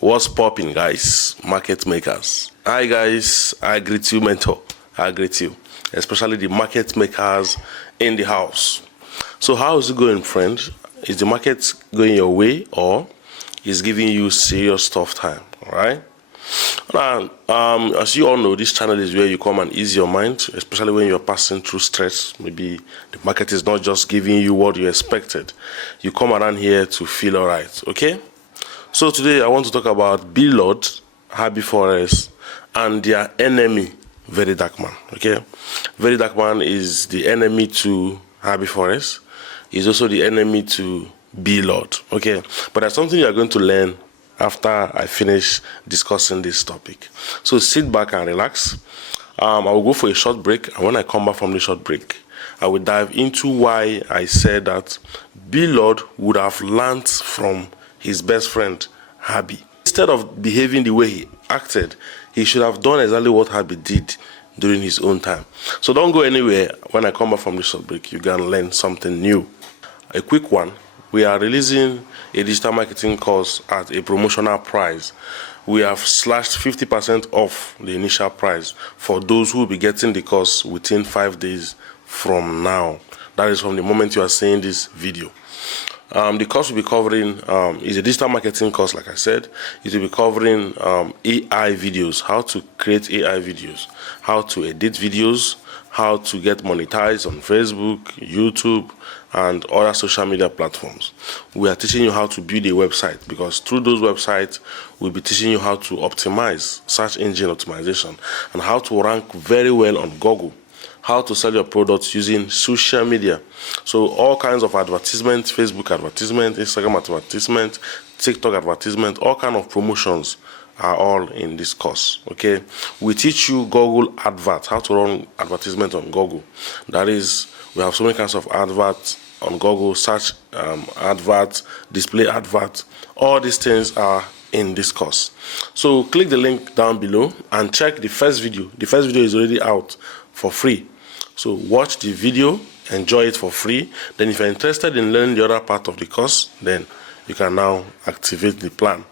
What's popping, guys? Market makers. Hi, guys. I greet you, mentor. I greet you, especially the market makers in the house. So, how is it going, friend? Is the market going your way, or is giving you serious tough time? All right. Now, as you all know, this channel is where you come and ease your mind, especially when you're passing through stress. Maybe the market is not just giving you what you expected. You come around here to feel all right. Okay. So today I want to talk about Blord, Habby Forex, and their enemy, Very Dark Man. Okay, Very Dark Man is the enemy to Habby Forex. He's also the enemy to Blord. Okay, but there's something you are going to learn after I finish discussing this topic. So sit back and relax. I will go for a short break, and when I come back from the short break, I will dive into why I said that Blord would have learned from his best friend, Habby. Instead of behaving the way he acted, he should have done exactly what Habby did during his own time. So don't go anywhere. When I come back from this short break, you're going to learn something new. A quick one. We are releasing a digital marketing course at a promotional price. We have slashed 50% off the initial price for those who will be getting the course within 5 days from now. That is from the moment you are seeing this video. The course will be covering is a digital marketing course, like I said. It will be covering AI videos, how to create AI videos, how to edit videos, how to get monetized on Facebook, YouTube, and other social media platforms. We are teaching you how to build a website, because through those websites, we'll be teaching you how to optimize search engine optimization and how to rank very well on Google, how to sell your products using social media. So all kinds of advertisements, Facebook advertisement, Instagram advertisement, TikTok advertisement, all kinds of promotions are all in this course. Okay, we teach you Google advert, how to run advertisement on Google. That is, we have so many kinds of adverts on Google, search adverts, display adverts. All these things are in this course. So click the link down below and check the first video. The first video is already out for free. So watch the video, enjoy it for free. Then if you're interested in learning the other part of the course, then you can now activate the plan.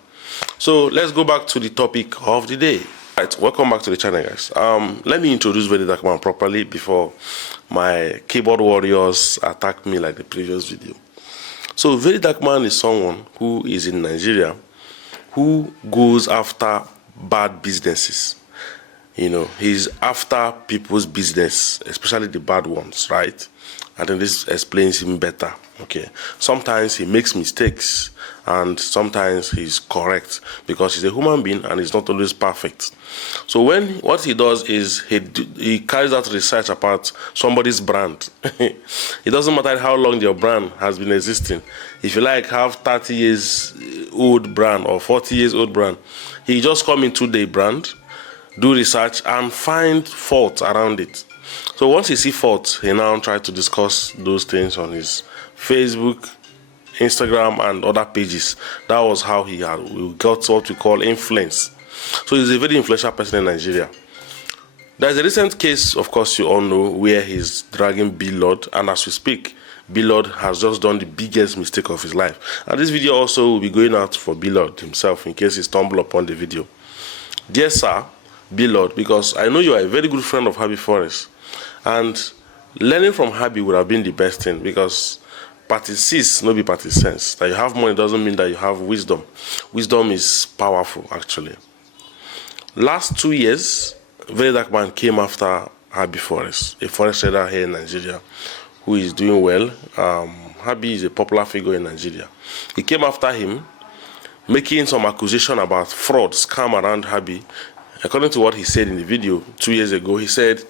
So let's go back to the topic of the day. Right, welcome back to the channel, guys. Let me introduce Very Dark Man properly before my keyboard warriors attack me like the previous video. So Very Dark Man is someone who is in Nigeria who goes after bad businesses. You know, he's after people's business, especially the bad ones, right? I think this explains him better. Okay, sometimes he makes mistakes and sometimes he's correct, because he's a human being and he's not always perfect. So what he does is he carries out research about somebody's brand. It doesn't matter how long your brand has been existing. If you like have 30 years old brand or 40 years old brand, he just come into the brand, do research and find faults around it. So once he sees faults, he now tries to discuss those things on his Facebook, Instagram, and other pages. That was how we got what we call influence. So he's a very influential person in Nigeria. There's a recent case, of course, you all know, where he's dragging Blord, and as we speak, Blord has just done the biggest mistake of his life. And this video also will be going out for Blord himself in case he stumbles upon the video. Dear sir, Blord, because I know you are a very good friend of Habby Forex, and learning from Habby would have been the best thing, because party sees, no be party sense. That you have money doesn't mean that you have wisdom. Wisdom is powerful, actually. Last 2 years, Very Dark Man came after Habby Forex, a forex trader here in Nigeria who is doing well. Habby is a popular figure in Nigeria. He came after him, making some accusation about fraud, scam around Habby. According to what he said in the video 2 years ago, he said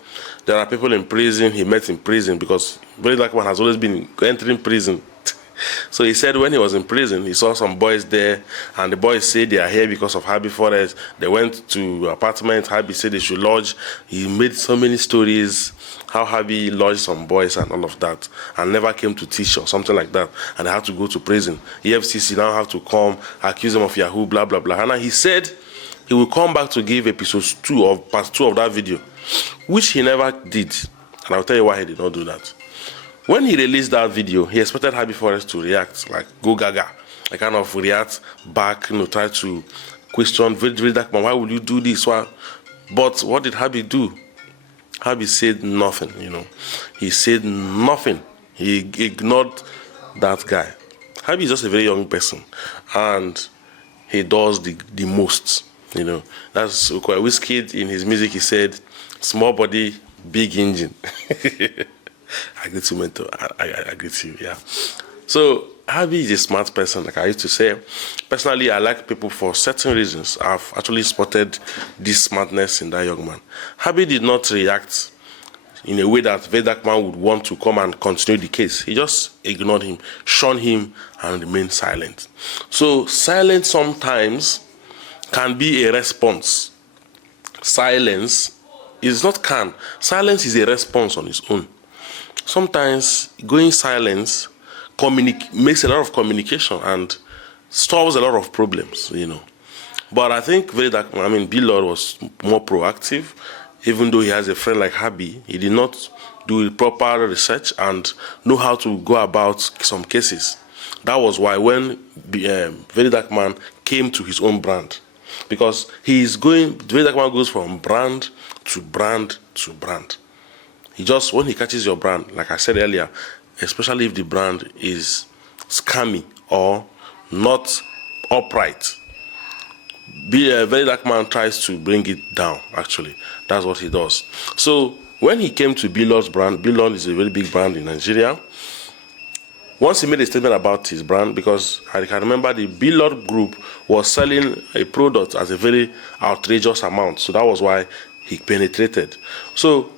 there are people in prison he met in prison, because Very Dark Man has always been entering prison. So he said when he was in prison, he saw some boys there, and the boys said they are here because of Habby Forex. They went to apartment. Habby said they should lodge. He made so many stories how Habby lodged some boys and all of that, and never came to teach or something like that, and they had to go to prison. EFCC now have to come accuse them of Yahoo, blah blah blah. And he said he will come back to give episode 2 of part 2 of that video, which he never did, and I'll tell you why he did not do that. When he released that video, he expected Habby Forex to react, like go gaga, like kind of react back, try to questioned, very dark man, why would you do this? Why? But what did Habby do? Habby said nothing, He said nothing. He ignored that guy. Habby is just a very young person, and he does the most, That's Wizkid in his music. He said, "Small body, big engine." I agree to you, mentor. I agree to you, yeah. So Habby is a smart person, like I used to say. Personally, I like people for certain reasons. I've actually spotted this smartness in that young man. Habby did not react in a way that Vedak man would want to come and continue the case. He just ignored him, shunned him, and remained silent. So silence sometimes can be a response. Silence is not can. Silence is a response on its own. Sometimes going silence makes a lot of communication and solves a lot of problems, But I think Blord was more proactive. Even though he has a friend like Habby, he did not do proper research and know how to go about some cases. That was why when Very Dark Man came to his own brand, because Very Dark Man goes from brand to brand to brand. When he catches your brand, like I said earlier, especially if the brand is scammy or not upright, Very Dark Man tries to bring it down, actually. That's what he does. So when he came to Blord's brand, Blord is a very big brand in Nigeria. Once he made a statement about his brand, because I can remember the Blord group was selling a product at a very outrageous amount. So that was why he penetrated. So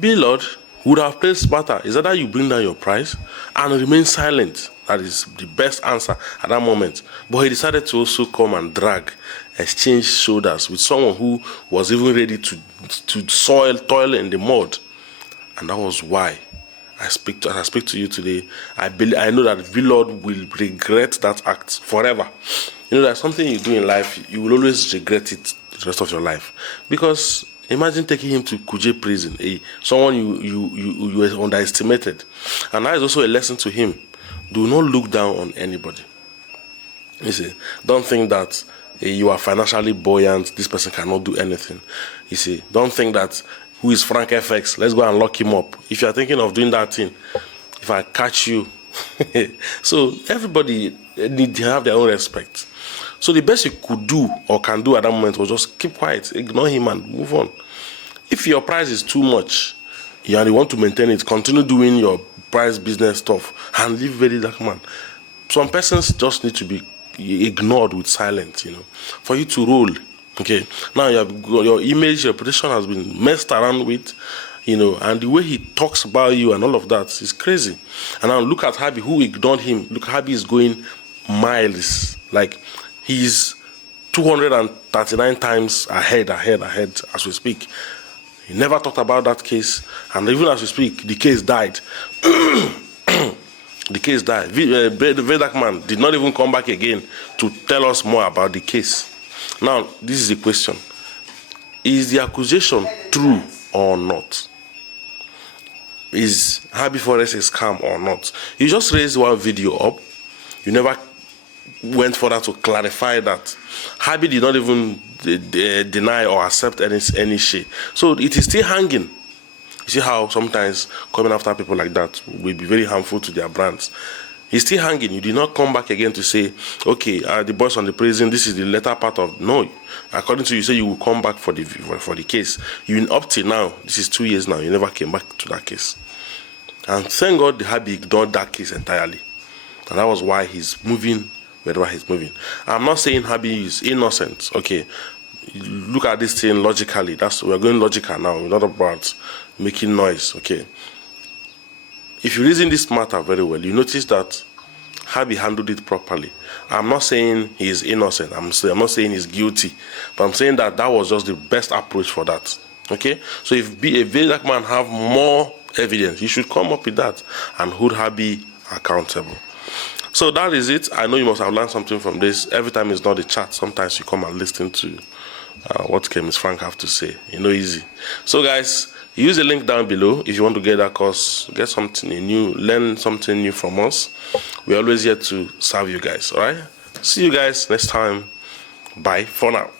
Blord would have played smarter. Is that you bring down your price and remain silent? That is the best answer at that moment. But he decided to also come and exchange shoulders with someone who was even ready to toil in the mud. And that was why as I speak to you today, I know that Blord will regret that act forever. There's something you do in life, you will always regret it the rest of your life. Because imagine taking him to Kuje prison, someone you underestimated. And that is also a lesson to him. Do not look down on anybody. You see, don't think that you are financially buoyant, this person cannot do anything. You see, don't think that who is Frank FX, let's go and lock him up. If you are thinking of doing that thing, if I catch you. So everybody need to have their own respect. So the best you could do or can do at that moment was just keep quiet, ignore him and move on. If your price is too much and you want to maintain it, continue doing your price business stuff and leave Very Dark Man. Some persons just need to be ignored with silence, for you to roll. Okay, now your image, your reputation has been messed around with, and the way he talks about you and all of that is crazy. And now look at Habby, who ignored him. Look, Habby is going miles. Like, he's 239 times ahead as we speak. He never talked about that case, and even as we speak, the case died. The case died. Very Dark Man did not even come back again to tell us more about the case. Now, this is the question. Is the accusation true or not? Is Habby Forex a scam or not? You just raised one video up. You never went further to clarify that. Habby did not even deny or accept any shit. So it is still hanging. You see how sometimes coming after people like that will be very harmful to their brands. He's still hanging. You did not come back again to say, okay, the boys on the prison, this is the latter part of... No. According to you, say you will come back for the case. You up till now, this is 2 years now, you never came back to that case. And thank God the Habby ignored that case entirely. And that was why he's moving wherever he's moving. I'm not saying Habby is innocent. Okay, look at this thing logically. We're going logical now. We're not about making noise. Okay. If you reason this matter very well, you notice that Habby handled it properly. I'm not saying he's innocent. I'm not saying he's guilty. But I'm saying that was just the best approach for that. Okay? So if a Very Dark Man have more evidence, you should come up with that and hold Habby accountable. So that is it. I know you must have learned something from this. Every time it's not a chat, sometimes you come and listen to what Ms. Frank have to say. Easy. So guys, use the link down below if you want to get that course, get something new, learn something new from us. We're always here to serve you guys, alright? See you guys next time. Bye for now.